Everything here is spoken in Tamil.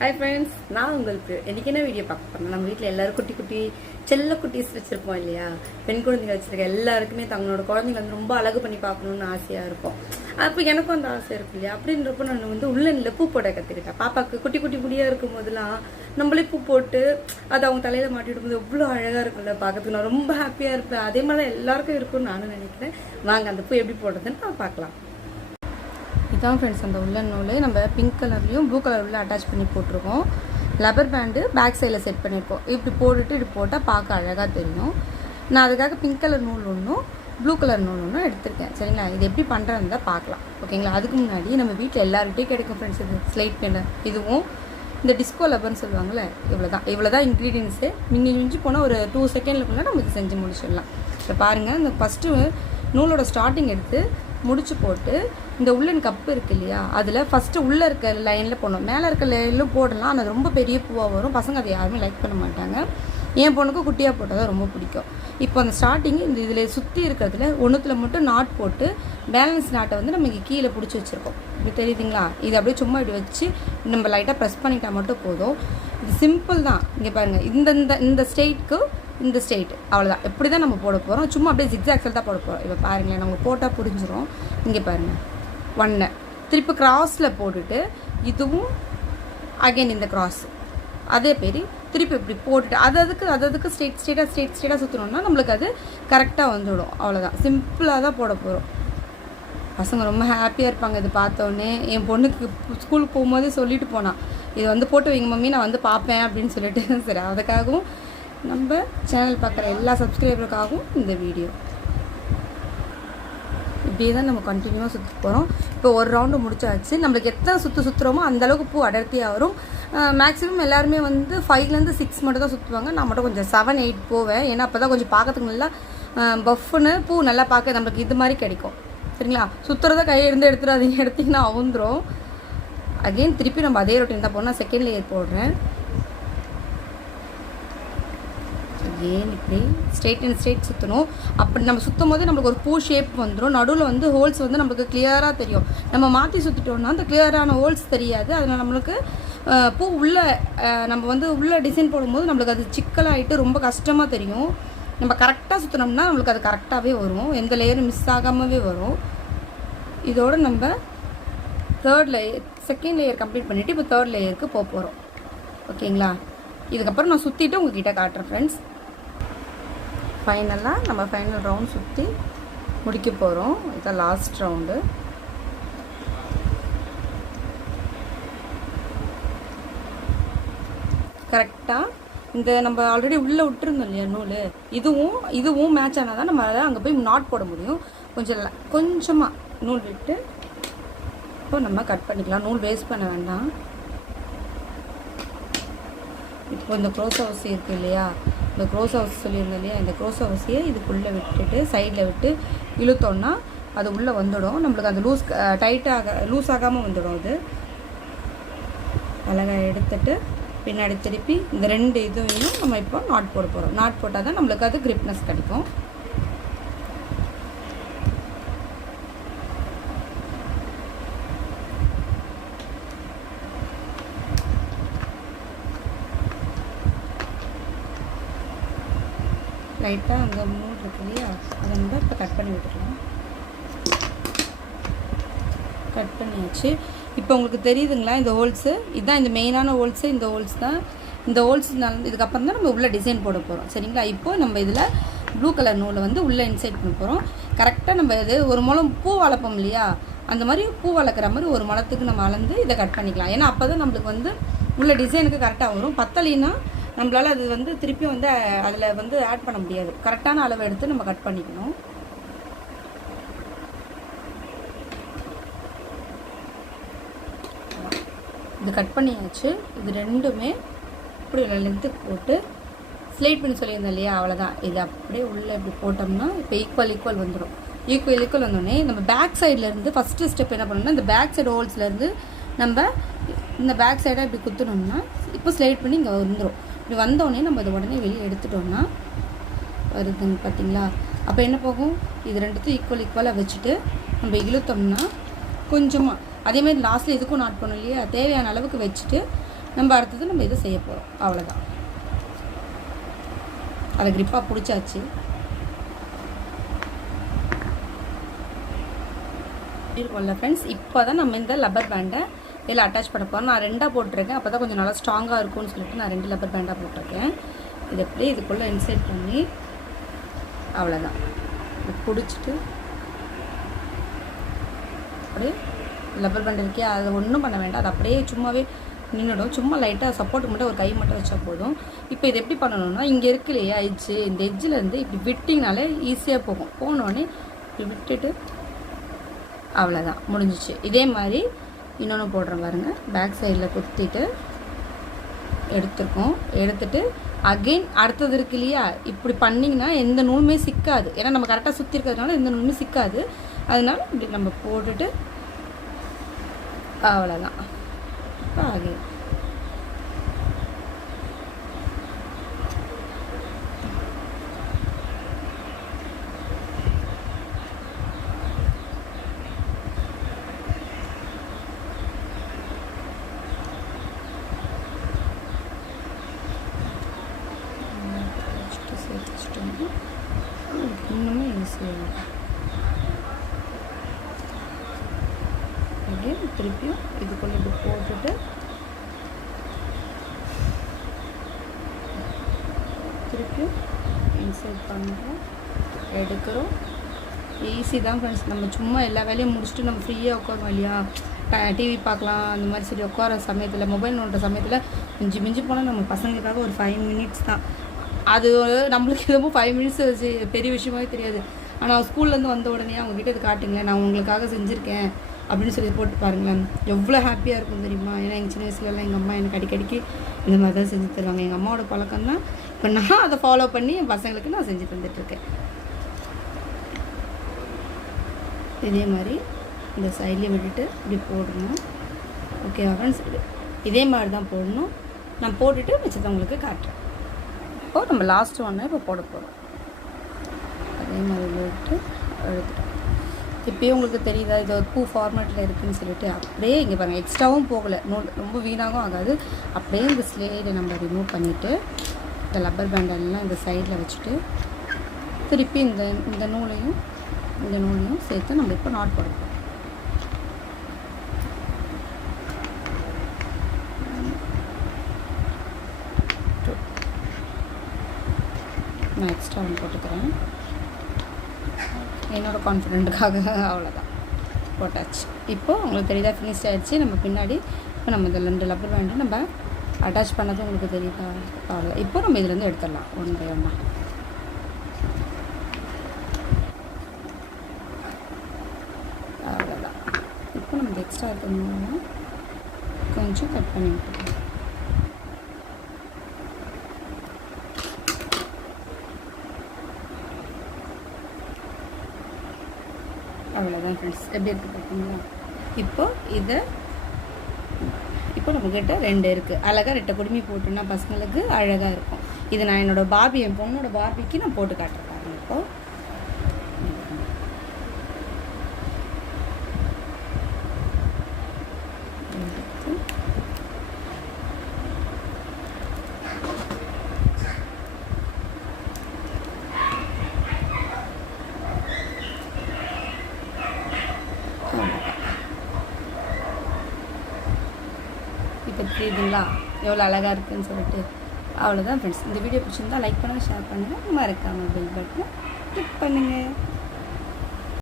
ஹாய் ஃப்ரெண்ட்ஸ், நான் உங்களுக்கு இன்றைக்கி என்ன வீடியோ பார்க்க போகிறேன். நம்ம வீட்டில் எல்லோரும் குட்டி குட்டி செல்ல குட்டீஸ் வச்சுருப்போம் இல்லையா? பெண் குழந்தைங்க வச்சுருக்க எல்லாருக்குமே தங்களோட குழந்தைங்க வந்து ரொம்ப அழகு பண்ணி பார்க்கணுன்னு ஆசையாக இருக்கும். அப்போ எனக்கும் அந்த ஆசை இருக்கும் இல்லையா? அப்படின்றப்போ நான் வந்து உள்ளனில் பூ போட கற்றுக்கிட்டேன். பாப்பாவுக்கு குட்டி குட்டி முடியாக இருக்கும் போதெல்லாம் நம்மளே பூ போட்டு அதை அவங்க தலையில் மாட்டி விடும்போது எவ்வளோ அழகாக இருக்கும்ல பார்க்கறதுக்கு. நான் ரொம்ப ஹாப்பியாக இருப்பேன். அதே மாதிரி எல்லாருக்கும் இருக்கும்னு நானும் நினைக்கிறேன். வாங்க அந்த பூ எப்படி போடுறதுன்னு நான் பார்க்கலாம். இதுதான் ஃப்ரெண்ட்ஸ் அந்த உள்ளன் நூல். நம்ம பிங்க் கலர்லேயும் ப்ளூ கலர்ல அட்டாச் பண்ணி போட்டிருக்கோம். லப்பர் பேண்டு பேக் சைடில் செட் பண்ணியிருக்கோம். இப்படி போட்டுட்டு இப்படி போட்டால் பார்க்க அழகாக தெரியும். நான் அதுக்காக பிங்க் கலர் நூல் ஒன்றும் ப்ளூ கலர் நூல் ஒன்றும் எடுத்திருக்கேன். சரிங்களா? இது எப்படி பண்ணுறதுன்னு தான் பார்க்கலாம். ஓகேங்களா? அதுக்கு முன்னாடி நம்ம வீட்டில் எல்லார்கிட்டையும் கிடைக்கும் ஃப்ரெண்ட்ஸ் இது ஸ்லைட் பென்னு. இதுவும் இந்த டிஸ்கோ லப்பர்னு சொல்லுவாங்கள்ல, இவ்வளோ தான் இன்க்ரீடியன்ஸு. மிஞ்சி போனால் ஒரு 2 செகண்ட்லுக்குள்ளே நம்ம இது செஞ்சு முடிச்சிடலாம். இப்போ பாருங்கள், இந்த ஃபஸ்ட்டு நூலோட ஸ்டார்டிங் எடுத்து முடிச்சு போட்டு இந்த உள்ளன் கப்பு இருக்குது இல்லையா, அதில் ஃபஸ்ட்டு உள்ளே இருக்க லைனில் போடணும். மேலே இருக்க லைனிலும் போடலாம், ஆனால் அது ரொம்ப பெரிய பூவாக வரும். பசங்க அதை யாருமே லைக் பண்ண மாட்டாங்க. என் பொண்ணுக்கு குட்டியாக போட்டால் தான் ரொம்ப பிடிக்கும். இப்போ அந்த ஸ்டார்டிங் இந்த இதில் சுற்றி இருக்கிறதுல ஒன்றுத்தில் மட்டும் நாட் போட்டு பேலன்ஸ் நாட்டை வந்து நம்ம இங்கே கீழே பிடிச்சி வச்சுருக்கோம். இப்படி தெரியுதுங்களா? இது அப்படியே சும்மா இப்படி வச்சு நம்ம லைட்டாக ப்ரெஸ் பண்ணிட்டால் மட்டும் போதும். இது சிம்பிள் தான். இங்கே பாருங்கள், இந்த ஸ்டேட்க்கு இந்த ஸ்டேட் அவ்வளோதான். எப்படி தான் நம்ம போட போகிறோம். சும்மா அப்படியே ஜிக்ஸாக்ஸில் தான் போட போகிறோம். இப்போ பாருங்களேன், நம்ம போட்டால் புரிஞ்சிடும். இங்கே பாருங்கள், 1 திருப்பி கிராஸில் போட்டுட்டு இதுவும் அகைன் இந்த கிராஸ் அதே பேர் திருப்பி இப்படி போட்டுட்டு அதுக்கு ஸ்ட்ரெயிட்டாக சுற்றணும்னா நம்மளுக்கு அது கரெக்டாக வந்துவிடும். அவ்வளோதான். சிம்பிளாக தான் போட போகிறோம். பசங்க ரொம்ப ஹாப்பியாக இருப்பாங்க இது பார்த்தோன்னே. என் பொண்ணுக்கு ஸ்கூலுக்கு போகும்போதே சொல்லிட்டு போனான், இது வந்து போட்டு வைங்க மம்மி, நான் வந்து பார்ப்பேன் அப்படின்னு சொல்லிட்டு. சரி, அதுக்காகவும் நம்ம சேனல் பார்க்குற எல்லா சப்ஸ்கிரைபருக்காகவும் இந்த வீடியோ. இப்படியே தான் நம்ம கண்டினியூவாக சுற்ற போகிறோம். இப்போ ஒரு ரவுண்டு முடிச்சாச்சு. நம்மளுக்கு எத்தனை சுற்றுறோமோ அந்தளவுக்கு பூ அடர்த்தியாக வரும். மேக்ஸிமம் எல்லாருமே வந்து 5லேருந்து 6 மட்டும் தான் சுற்றுவாங்க. நான் மட்டும் கொஞ்சம் 7, 8 போவேன். ஏன்னா அப்போ தான் கொஞ்சம் பார்க்கறதுக்கு நல்லா பஃப்னு பூ நல்லா பார்க்க நம்மளுக்கு இது மாதிரி கிடைக்கும். சரிங்களா? சுற்றுறத கையிலிருந்து எடுத்திங்கன்னா அவுந்துடும். அகெயின் திருப்பி நம்ம அதே ரொட்டீன் தான் போனால் செகண்ட் லேயர் போடுறேன். ஏன் இப்படி ஸ்ட்ரெயிட் சுற்றணும். அப்படி நம்ம சுற்றும் போது நம்மளுக்கு ஒரு பூ ஷேப் வந்துடும். நடுவில் வந்து ஹோல்ஸ் வந்து நம்மளுக்கு கிளியராக தெரியும். நம்ம மாற்றி சுற்றிட்டோம்னா அந்த கிளியரான ஹோல்ஸ் தெரியாது. அதனால் நம்மளுக்கு பூ உள்ளே நம்ம வந்து உள்ளே டிசைன் போடும்போது நம்மளுக்கு அது சிக்கலாகிட்டு ரொம்ப கஷ்டமாக தெரியும். நம்ம கரெக்டாக சுற்றினோம்னா நம்மளுக்கு அது கரெக்டாகவே வரும். எந்த லேயரும் மிஸ் ஆகாமவே வரும். இதோடு நம்ம செகண்ட் லேயர் கம்ப்ளீட் பண்ணிவிட்டு இப்போ 3rd லேயருக்கு போக போகிறோம். ஓகேங்களா? இதுக்கப்புறம் நான் சுற்றிட்டு உங்ககிட்ட காட்டுறேன் ஃப்ரெண்ட்ஸ். ஃபைனலாக நம்ம ஃபைனல் ரவுண்ட் சுற்றி முடிக்க போகிறோம். இதுதான் லாஸ்ட் ரவுண்டு. கரெக்டாக இந்த நம்ம ஆல்ரெடி உள்ளே விட்டுருந்தோம் இல்லையா நூல், இதுவும் மேட்ச் ஆனால் தான் நம்ம அதை அங்கே போய் நாட் போட முடியும். கொஞ்சமாக நூல் விட்டு இப்போ நம்ம கட் பண்ணிக்கலாம். நூல் வேஸ்ட் பண்ண வேண்டாம். இப்போ இந்த க்ரோஸ் ஹவுஸ் இருக்குது இல்லையா, இந்த க்ரோஸ் ஹவுஸ் சொல்லியிருந்தோம் இல்லையா, இந்த க்ரோஸ் ஹவுஸையே இதுக்குள்ளே விட்டுட்டு சைடில் விட்டு இழுத்தோன்னா அது உள்ளே வந்துடும். நம்மளுக்கு அந்த லூஸ் ஆகாமல் வந்துடும். அது அழகாக எடுத்துட்டு பின்னாடி திருப்பி இந்த 2 இதுவையும் நம்ம இப்போ நாட் போட போகிறோம். நாட் போட்டால் தான் நம்மளுக்கு அது கிரிப்னஸ் கிடைக்கும். லைட்டாக அங்கே நூல் இருக்கு இல்லையா, அதை நம்ம இப்போ கட் பண்ணி விட்டுக்கலாம். கட் பண்ணியாச்சு. இப்போ உங்களுக்கு தெரியுதுங்களா இந்த ஹோல்ஸு? இதுதான் இந்த மெயினான ஹோல்ஸு. இந்த ஹோல்ஸ் தான். இந்த ஹோல்ஸ் இதுக்கப்புறம் தான் நம்ம உள்ளே டிசைன் போட போகிறோம். சரிங்களா? இப்போ நம்ம இதில் ப்ளூ கலர் நூலை வந்து உள்ளே இன்சைட் பண்ண போகிறோம். கரெக்டாக நம்ம இது ஒரு முழம் பூ வளர்ப்போம் இல்லையா, அந்த மாதிரி பூ வளர்க்குற மாதிரி ஒரு முழத்துக்கு நம்ம அளந்து இதை கட் பண்ணிக்கலாம். ஏன்னா அப்போ தான் நம்மளுக்கு வந்து உள்ள டிசைனுக்கு கரெக்டாக வரும். பத்தலைன்னா நம்மளால் அது வந்து திருப்பி வந்து அதில் வந்து ஆட் பண்ண முடியாது. கரெக்டான அளவு எடுத்து நம்ம கட் பண்ணிக்கணும். இது கட் பண்ணியாச்சு. இது 2மே இப்படி லென்த்து போட்டு ஸ்லைட் பண்ணி சொல்லியிருந்தோம் இல்லையா, அவ்வளோதான். இது அப்படியே உள்ளே இப்படி போட்டோம்னா இப்போ ஈக்குவல் வந்துடும். ஈக்குவல் வந்தோடனே நம்ம பேக் சைட்லேருந்து ஃபஸ்ட்டு ஸ்டெப் என்ன பண்ணணும்னா, இந்த பேக் சைடு ஹோல்ஸ்லேருந்து நம்ம இந்த பேக் சைடாக இப்படி குத்துனோம்னா இப்போ ஸ்லைட் பண்ணி இங்கே வந்துடும். இப்படி வந்தோடனே நம்ம அதை உடனே வெளியே எடுத்துட்டோம்னா வருதுங்க. பார்த்தீங்களா? அப்போ என்ன போகும், இது 2த்தையும் ஈக்குவலாக வச்சுட்டு நம்ம இழுத்தோம்னா கொஞ்சமாக அதேமாதிரி லாஸ்ட்டில் இதுக்கும் நாட் பண்ணோம் இல்லையா, தேவையான அளவுக்கு வச்சுட்டு நம்ம அடுத்தது நம்ம இதை செய்ய போகிறோம். அவ்வளோதான். அதை கிரிப்பாக பிடிச்சாச்சு. இருக்கும்ல ஃப்ரெண்ட்ஸ், இப்போ தான் நம்ம இந்த லப்பர் பேண்டை இதில் அட்டாச் பண்ண போகிறோம். நான் 2ஆக போட்டிருக்கேன், அப்போ தான் கொஞ்சம் நல்லா ஸ்ட்ராங்காக இருக்கும்னு சொல்லிட்டு நான் 2 லப்பர் பேண்டாக போட்டிருக்கேன். இது அப்படியே இதுக்குள்ளே இன்சைட் பண்ணி அவ்வளோதான் பிடிச்சிட்டு அப்படியே லப்பர் பேண்ட் இருக்கே அதை ஒன்றும் பண்ண வேண்டாம். அது அப்படியே சும்மாவே நின்றுடும். சும்மா லைட்டாக சப்போர்ட்டுக்கு மட்டும் ஒரு கை மட்டும் வச்சா போதும். இப்போ இது எப்படி பண்ணணும்னா, இங்கே இருக்கு இல்லையா எட்ஜு, இந்த எட்ஜிலேருந்து இப்படி விட்டிங்கனாலே ஈஸியாக போகும். போனோடனே இப்படி விட்டுட்டு அவ்வளோதான், முடிஞ்சிச்சு. இதே மாதிரி இன்னொன்று போடுறேன் பாருங்கள். பேக் சைடில் குத்திட்டு எடுத்துட்டு அகெயின் அடுத்தது இருக்கு இல்லையா, இப்படி பண்ணிங்கன்னா எந்த நூலுமே சிக்காது. ஏன்னா நம்ம கரெக்டாக சுற்றி இருக்கிறதுனால எந்த நூலுமே சிக்காது. அதனால இப்படி நம்ம போட்டுட்டு அவ்வளோதான். இப்போ அகெயின் இன்னுமே ஈஸியாக அப்படியே திருப்பியும் இதுக்குள்ளே இப்படி போட்டுட்டு திருப்பியும் இன்சர்ட் பண்ணுறோம், எடுக்கிறோம். ஈஸி தான் ஃப்ரெண்ட்ஸ். நம்ம சும்மா எல்லா வேலையும் முடிச்சுட்டு நம்ம ஃப்ரீயாக உட்காருவோம் இல்லையா, டிவி பார்க்கலாம் அந்த மாதிரி சரி உட்கார சமயத்தில், மொபைல் நோண்டுற சமயத்தில் மிஞ்சி போனால் நம்ம பசங்களுக்காக ஒரு 5 மினிட்ஸ் தான். அது நம்மளுக்கு எதுவும் 5 மினிட்ஸ் பெரிய விஷயமாவே தெரியாது. ஆனால் ஸ்கூல்லேருந்து வந்த உடனே அவங்ககிட்ட இது காட்டுங்களேன், நான் உங்களுக்காக செஞ்சுருக்கேன் அப்படின்னு சொல்லி போட்டு பாருங்களேன், எவ்வளோ ஹாப்பியாக இருக்கும் தெரியுமா. ஏன்னா எங்கள் சின்ன வயசுலலாம் எங்கள் அம்மா எனக்கு அடிக்கடிக்கு இந்த மாதிரி தான் செஞ்சு தருவாங்க. எங்கள் அம்மாவோட பழக்கம் தான். இப்போ நான் அதை ஃபாலோ பண்ணி என் பசங்களுக்கு நான் செஞ்சு தந்துட்டுருக்கேன். இதே மாதிரி இந்த சைட்லேயே விட்டுட்டு இப்படி போடணும். ஓகேவா ஃப்ரெண்ட்ஸ், இதே மாதிரி தான் போடணும். நான் போட்டுட்டு மிச்சத்தை உங்களுக்கு காட்டுறேன். இப்போது நம்ம லாஸ்ட் ஒன்று இப்போ போட போகிறோம். அதே மாதிரி போட்டு எடுத்துட்டோம். இப்போயே உங்களுக்கு தெரியுதா இது ஒரு பூ ஃபார்மேட்டில் இருக்குதுன்னு சொல்லிட்டு. அப்படியே இங்கே பாருங்கள், எக்ஸ்ட்ராவும் போகலை, ரொம்ப வீணாகவும் ஆகாது. அப்படியே இந்த ஸ்லேடை நம்ம ரிமூவ் பண்ணிவிட்டு இந்த லப்பர் பேண்டெல்லாம் இந்த சைடில் வச்சுட்டு திருப்பி இந்த நூலையும் சேர்த்து நம்ம இப்போ நாட் போட போகிறோம். நான் எக்ஸ்ட்ரா ஒன்று போட்டுக்கிறேன் என்னோடய கான்ஃபிடென்ட்டுக்காக. அவ்வளோதான், போட்டாச்சு. இப்போது உங்களுக்கு தெரியுதா ஃபினிஷ் ஆகிடுச்சு. நம்ம பின்னாடி இப்போ நம்ம இதில் 2 லப்பர் பேண்டு நம்ம அட்டாச் பண்ணது உங்களுக்கு தெரியுதா. அவ்வளோ. இப்போ நம்ம இதுலேருந்து எடுத்துடலாம் ஒன் பை ஒன்றா. அவ்வளோதான். இப்போ நம்ம எக்ஸ்ட்ரா இருக்கணும்னா கொஞ்சம் கட் பண்ணி விட்டுக்கலாம். அவ்வளோதான் ஃப்ரெண்ட்ஸ், எப்படி இருக்குது பார்த்தீங்களா. இப்போ நம்மக்கிட்ட 2 இருக்குது. அழகாக 2 குடுமி போட்டோன்னா பசங்களுக்கு அழகாக இருக்கும். இது நான் என்னோடய பார்பி, என் பொண்ணோட பார்பிக்கு நான் போட்டு காட்டுறேன் பாருங்க. இப்போது இப்போ தெரியுதுங்களா எவ்வளோ அழகாக இருக்குதுன்னு சொல்லிட்டு. அவ்வளோதான் ஃப்ரெண்ட்ஸ். இந்த வீடியோ பிடிச்சிருந்தா லைக் பண்ணுங்கள், ஷேர் பண்ணுங்கள், மறக்காமல் பெல் பட்டனை கிளிக் பண்ணுங்கள்.